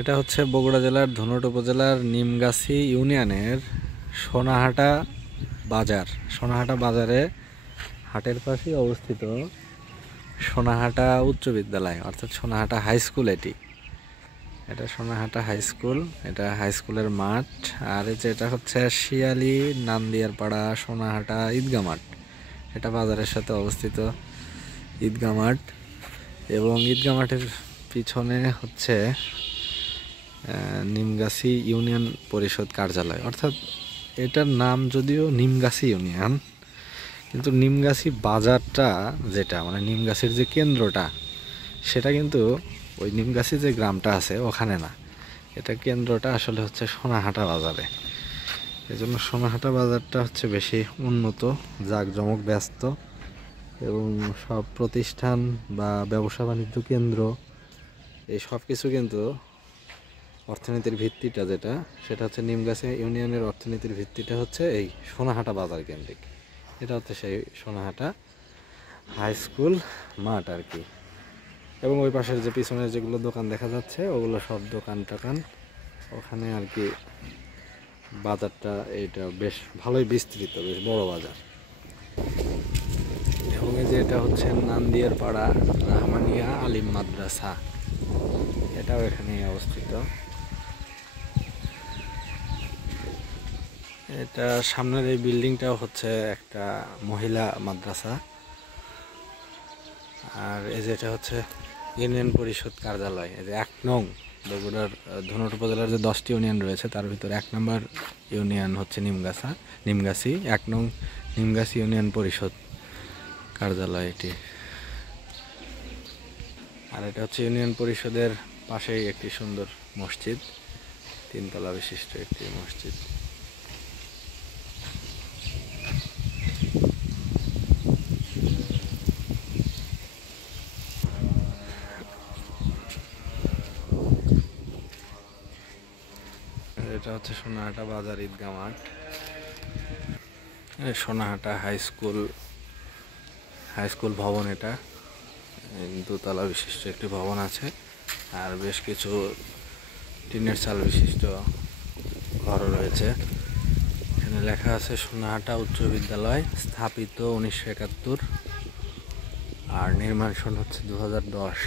এটা হচ্ছে বগুড়া জেলার ধুনট উপজেলার নিমগাছি ইউনিয়নের সোনাহাটা বাজার। সোনাহাটা বাজারে হাটের পাশেই অবস্থিত সোনাহাটা উচ্চ বিদ্যালয়, অর্থাৎ সোনাহাটা হাই স্কুল। এটা সোনাহাটা হাই স্কুল, এটা হাই স্কুলের মাঠ। আর যেটা হচ্ছে শিয়ালি নান্দিয়ার পাড়া সোনাহাটা ঈদগাহ মাঠ, এটা বাজারের সাথে অবস্থিত ঈদগাহ মাঠ। এবং ঈদগাহ মাঠের পিছনে হচ্ছে নিমগাছি ইউনিয়ন পরিষদ কার্যালয়। অর্থাৎ এটার নাম যদিও নিমগাছি ইউনিয়ন, কিন্তু নিমগাছি বাজারটা যেটা মানে নিমগাছির যে কেন্দ্রটা, সেটা কিন্তু ওই নিমগাছি যে গ্রামটা আছে ওখানে না। এটা কেন্দ্রটা আসলে হচ্ছে সোনাহাটা বাজারে। এই জন্য সোনাহাটা বাজারটা হচ্ছে বেশি উন্নত, জাঁকজমক ব্যস্ত, এবং সব প্রতিষ্ঠান বা ব্যবসা বাণিজ্য কেন্দ্র এই সব কিছু কিন্তু অর্থনীতির ভিত্তিটা যেটা, সেটা হচ্ছে নিমগাছি ইউনিয়নের অর্থনীতির ভিত্তিটা হচ্ছে এই সোনাহাটা বাজার কেন্দ্রিক। এটা হচ্ছে সেই সোনাহাটা হাই স্কুল মাঠ আর কি। এবং ওই পাশের যে পিছনের যেগুলো দোকান দেখা যাচ্ছে ওগুলো সব দোকান টোকান ওখানে আর কি। বাজারটা এটা বেশ ভালোই বিস্তৃত, বেশ বড় বাজার। এবং এই যে এটা হচ্ছে নান্দিয়ার পাড়া রাহমানিয়া আলিম মাদ্রাসা, এটাও এখানেই অবস্থিত। এটা সামনের এই বিল্ডিংটাও হচ্ছে একটা মহিলা মাদ্রাসা। আর এই যেটা হচ্ছে ইউনিয়ন পরিষদ কার্যালয়। এই যে 1 নং বগুড়ার ধুনট উপজেলার যে 10টি ইউনিয়ন রয়েছে তার ভিতরে 1 নম্বর ইউনিয়ন হচ্ছে নিমগাছি 1 নং নিমগাছি ইউনিয়ন পরিষদ কার্যালয় এটি। আর এটা হচ্ছে ইউনিয়ন পরিষদের পাশেই একটি সুন্দর মসজিদ, 3 তলা বিশিষ্ট একটি মসজিদ। এটা হচ্ছে সোনাহাটা বাজার ঈদগাহ মাঠ। সোনাহাটা হাই স্কুল ভবন, এটা 2 তলা বিশিষ্ট একটি ভবন আছে। আর বেশ কিছু টিনের চাল বিশিষ্ট ঘরও রয়েছে। এখানে লেখা আছে সোনাহাটা উচ্চ বিদ্যালয়, স্থাপিত 1971, আর নির্মাণ সন হচ্ছে 2010।